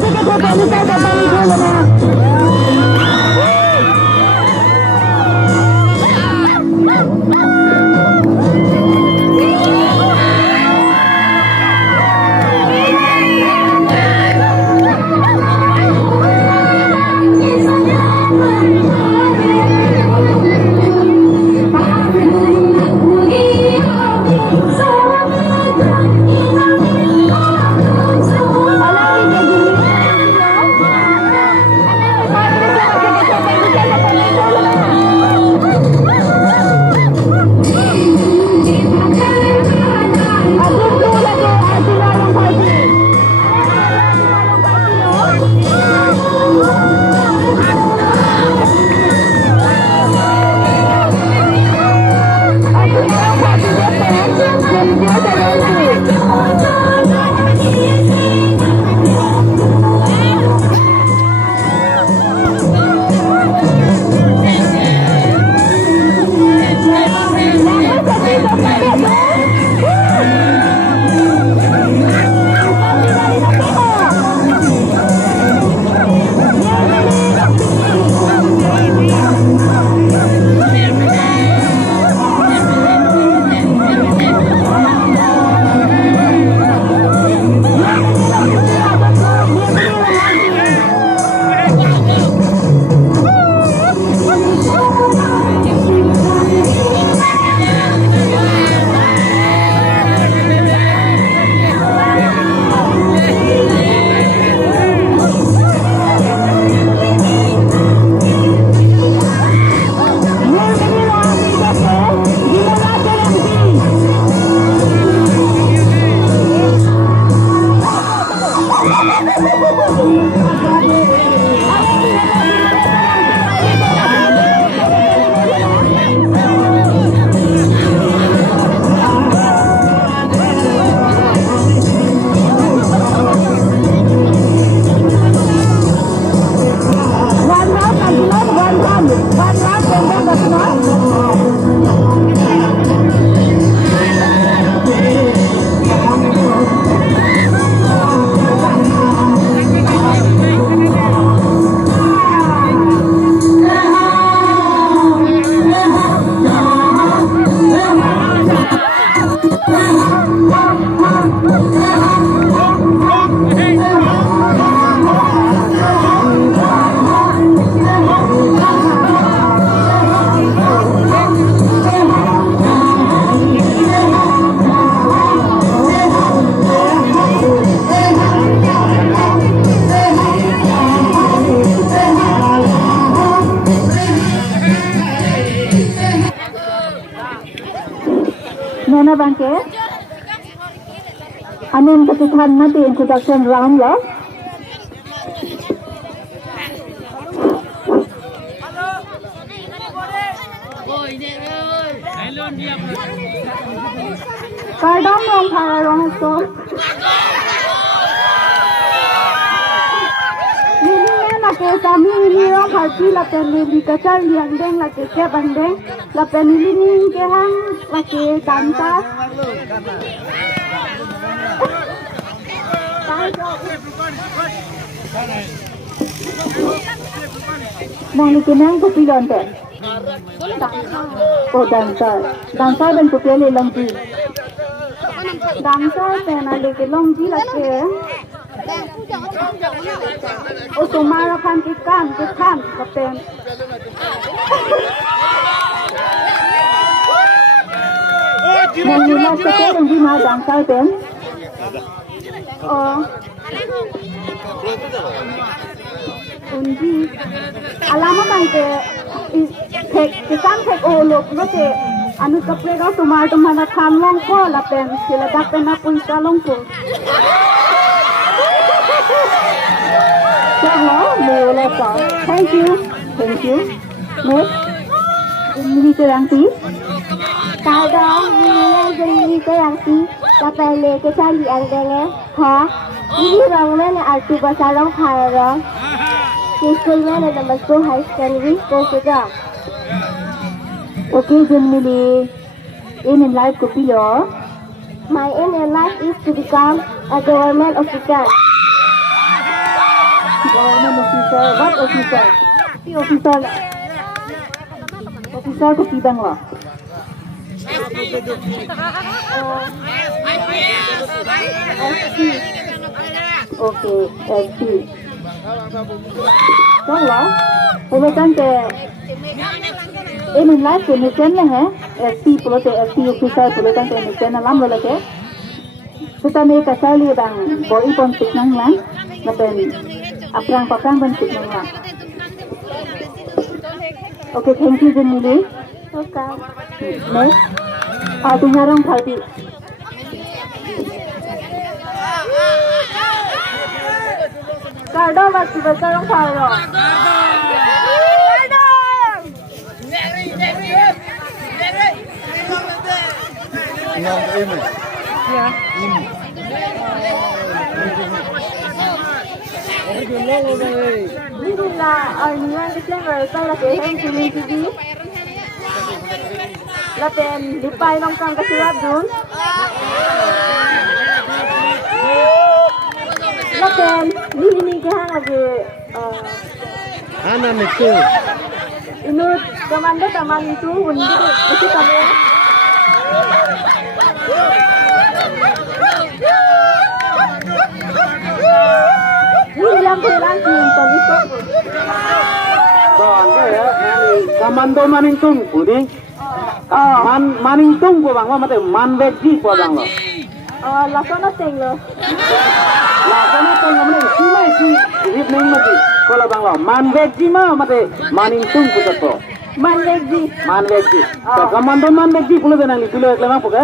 sige po, balikan sa panigulo na. Nana Bangke, amin ketikan nanti introduction round ya. Kadang orang Thai orang itu, ini nak kami ini orang parti lapen ini kacau yang deng lagi ke bandeng, lapen ini ke hang lagi dansa. Nang ikinang kopi lonte. Oh dansa dan kopi le longji. Dansa tena leke longji lake. Oh tumara kan kikan kapen. Nang nila kopi longji ma dansa ten. Oh. Undi. Alama bangke. Kisan tek olok lote anu kapre ga tomato mana khan long ko la pen sila da pen na puisa long ko chalo le la ka thank you next ini ke yang ti kadang ini ke yang ti la pen le ke chali ang dele ha ini rang le artu bahasa long khara school में number 2 high secondary को सुधा Okay, Jimmy, aim in life could be your. My aim in life is to become a government officer. officer. What officer? Si officer. Officer ko bidang lo. SC. Okay, SC. Xong lo. Bây giờ cái em mình lái cái này là hả? SC pula cái SC officer pula cái này là làm rồi cái. Kita may kasali bang boi pon tiknang lang na ben aprang ben tiknang lang. Okay, thank you Janili. Okay. Next, Tingarang Party. Cardo masih besar orang Cardo. Ya. Ini là những cái flavor sau là cái hem chili TV. Là tên lipay long kang kasirap dun. Là tên ini cái hang lagi. Anak itu. Inut komando taman itu undi itu kami. Ini lang tadi itu. Ya, komando maningtung, budi. Maningtung ko bang, mate man veggie ko bang lo. Lakona tenglo. Lakona tenglo mane sima si hip neng mati. Ko la bang lo, man veggie mate maningtung ko to. Man veggie. So komando man veggie pulo benang pilo eklema poke.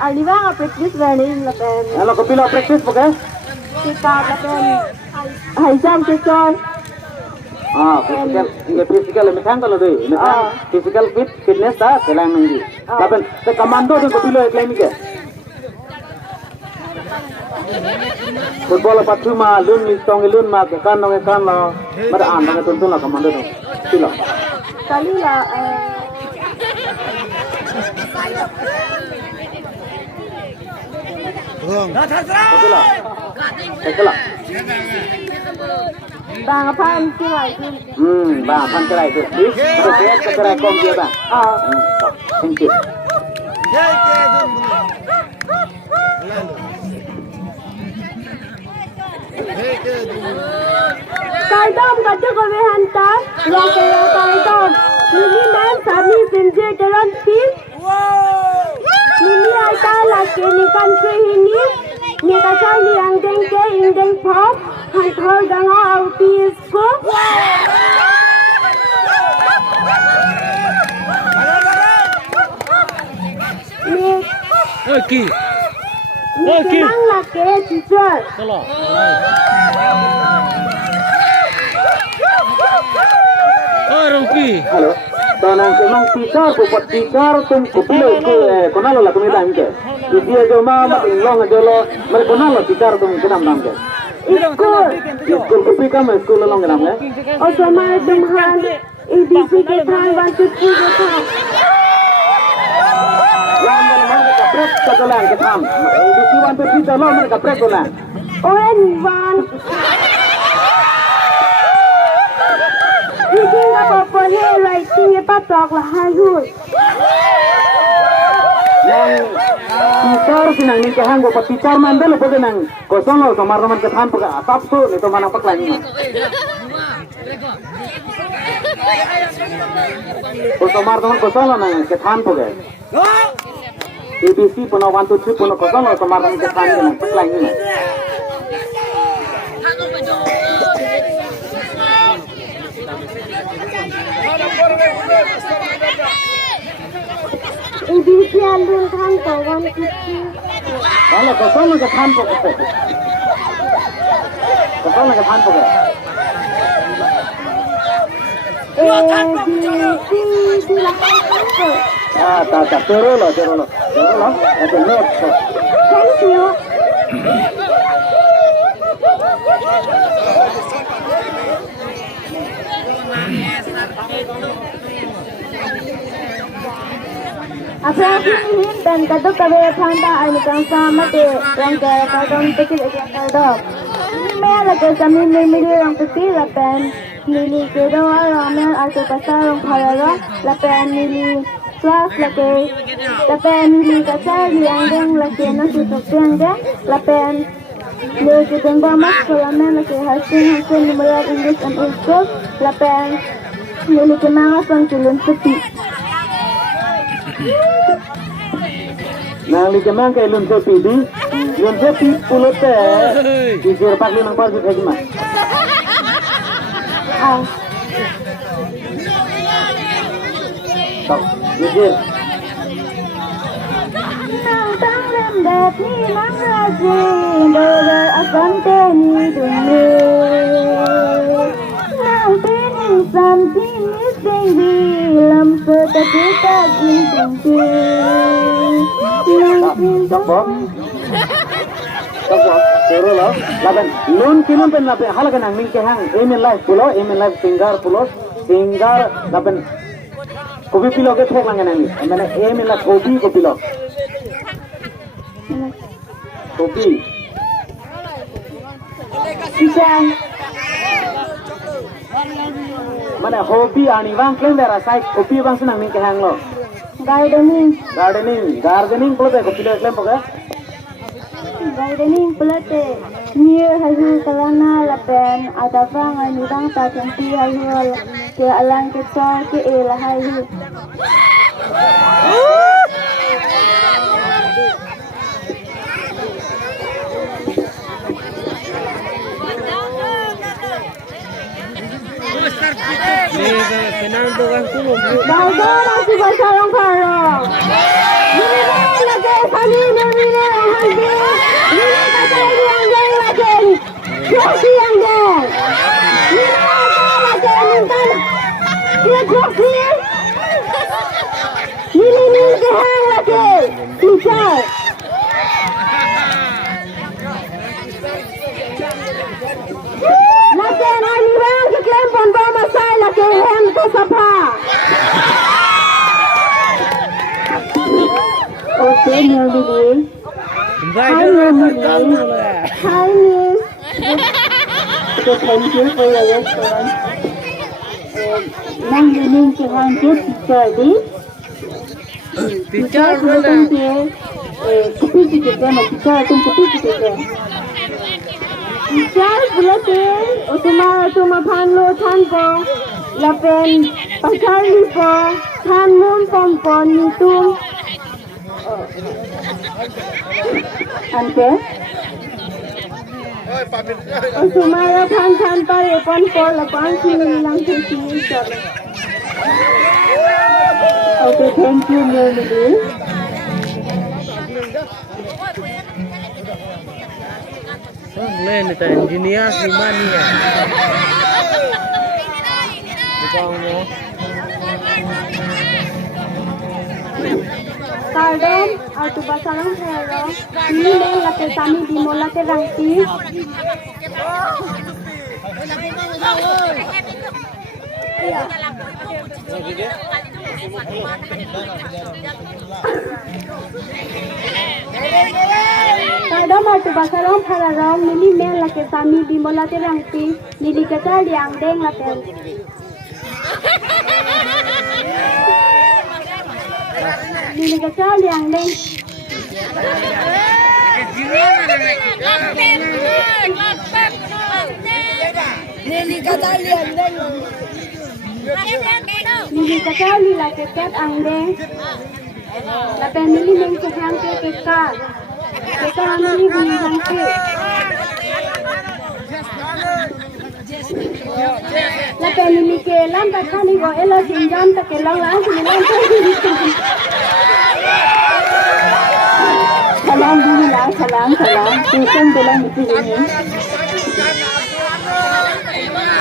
Aliwa nga practice learning lapen. Hello ko pilo practice poke. Kita lapen. Hai jam kecon. Physical metang kalau deh, physical fitness dah kelang nanti. Tapi te komando tu kopilo eklemi ke. Football apa cuma lun mistong lun mak kan lo, mana anda tuntun lah komando tu, pilo. Kali lah. Betul. Bang apaan cerai tu? Bang apaan cerai tu? Kita cerai kom dia bang. Thank you. Kaldom kata kau hantar, lakaya kaldom. Ini man sami senja jalan tim. Ini ada laki ni kan ini. Ni kata ni yang dengke, indeng pop. Hantar ganga autis ko. Ni. Okay. Ni kenang laki teacher. Hello. Rupi. Halo. Tanang kemang teacher tum kupilo ko nalo la kumi dam ke. Dia jo ma inglong jo lo mer ko nalo teacher tum kenam dam ke. School kupi kam school long kenam ke. O sama dumhan ABC ke than 1 2 3 ke than. Yang mana kaprek katolan ke tham. ABC 1 2 3 lo mer kaprek kolan. One. Reading apa ni writing apa talk lah harus. Yang teacher sinang ni kahang ko teacher mandal po nang kosong lo samar naman kathan pag asap so nito manang paklan ni. Ko samar naman kosong lo nang kathan po ga. ABC puno 1 2 3 puno kosong lo samar naman kathan ni paklan ni. ABC alun than kawan kita. Kalau kosong lo kathan po ka. Kosong lo kathan po ga. ABC silakan ke. Ta tero lo. Ada next. Thank you. Apa ini dan kado kabe thanda ani kan sama te rang kaya kadon tekil ekya kadon. Mẹ là cái chăm mình đi lòng tự tí là bèn Lili cái đó là mẹ ở từ bát sa lòng phải là bèn Lili class là bèn Lili cái cha đi ăn đen là cái nó chỉ tập tiền đấy là bèn Lili cái đen ba mắt là mẹ là cái high school number English and English là bèn Lili cái mang sang cái lần tự tí Nang li kemang kay lun sepi di lun sepi pulut teh di sirpak limang par kita cuma tak jujur nang tang lem đẹp ni mang ra gì đời akan teni dunia nang teni samti misengi lam setakita jinjingi tak boh terus lah laban lun kilun pen laban halakan ang mingke hang email live singar laban kopi pilo ke thek langan ang mana email la kopi pilo kopi Pisang mana hobi ani bang klaim dara sai kopi bang senang mingke hang lo gardening kalau teh kopi lo klaim poka gardening pelate near hayu kalana lapen ada bang ani bang ta cantik hayu ke alang ke char ke ela hayu Bagus si basarong parong. Ini lagi kami ini lagi. Ini kata yang lagi. Joki yang deh. Ini lagi minta. Dia joki. Ini kehang lagi. Teacher. Lagi ani bang keklaim pon bawa masai lagi hem tu sapa. Okay, Neil Billy. Hi, Neil Billy. Hi, Miss. So, thank you for your restaurant. Nang Yuning Kehang teacher di. Teacher boleh ke? Kopi kita nak teacher tu kopi kita. Teacher boleh ke? Utama pan lo tan ko. Lapen pasal ni po tan mun pon ni tu. Ante? Sumaya pan pare pon lapang sini lang sini sir. Okay, thank you, Melody. Lên itu engineer si mania. Bukan mo. Kardom atau basalang hero ini laki kami di mola ke rangti Kardom atau basalang hero ini laki kami di mola ke rangti nili kecil yang deng laki Nili kecil yang deng. Nili kecil lila keket ang deng. Lapen nili neng kehang ke kekar. Kekar nili bungang ke. Lapen nili ke lambat kali go elo sinjam tak kelang lang sinilang Salam dulu lah, salam. Tusan tulang itu ini.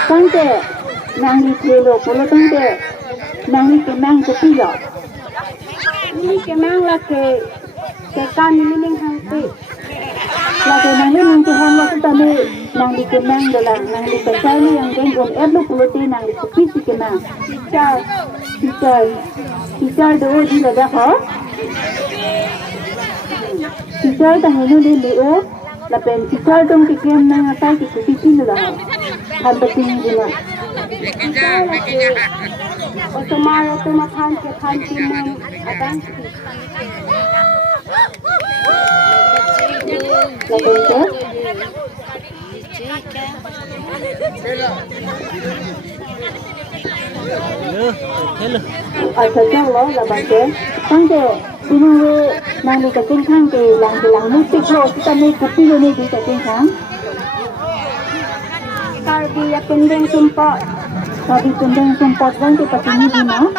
Tante, nang di kelo, polo tante, nang di kemang kopi lo. Ini kemang lah ke kan ini neng hangpe. Lagi nang di nang kehang lo tante, nang di kemang dolang, nang di pesai ni yang gengom erlo polo ti nang di kopi si kemang. Teacher doa di lega ho. Teacher dah helu di liu, lapen cikar dong kikiam na ngatai kikupitin na lang. Hampatin gina. Otomara tumathan ke thanti man atang. Lapen ke? अच्छा चलो lapan ke? Tangke. Sinuwe nang ni kating kang ke lang ni tiklo kita ni kupi ni di kating kang. Karbi ya pendeng sumpah. Karbi pendeng sumpah bang kita sini di mana?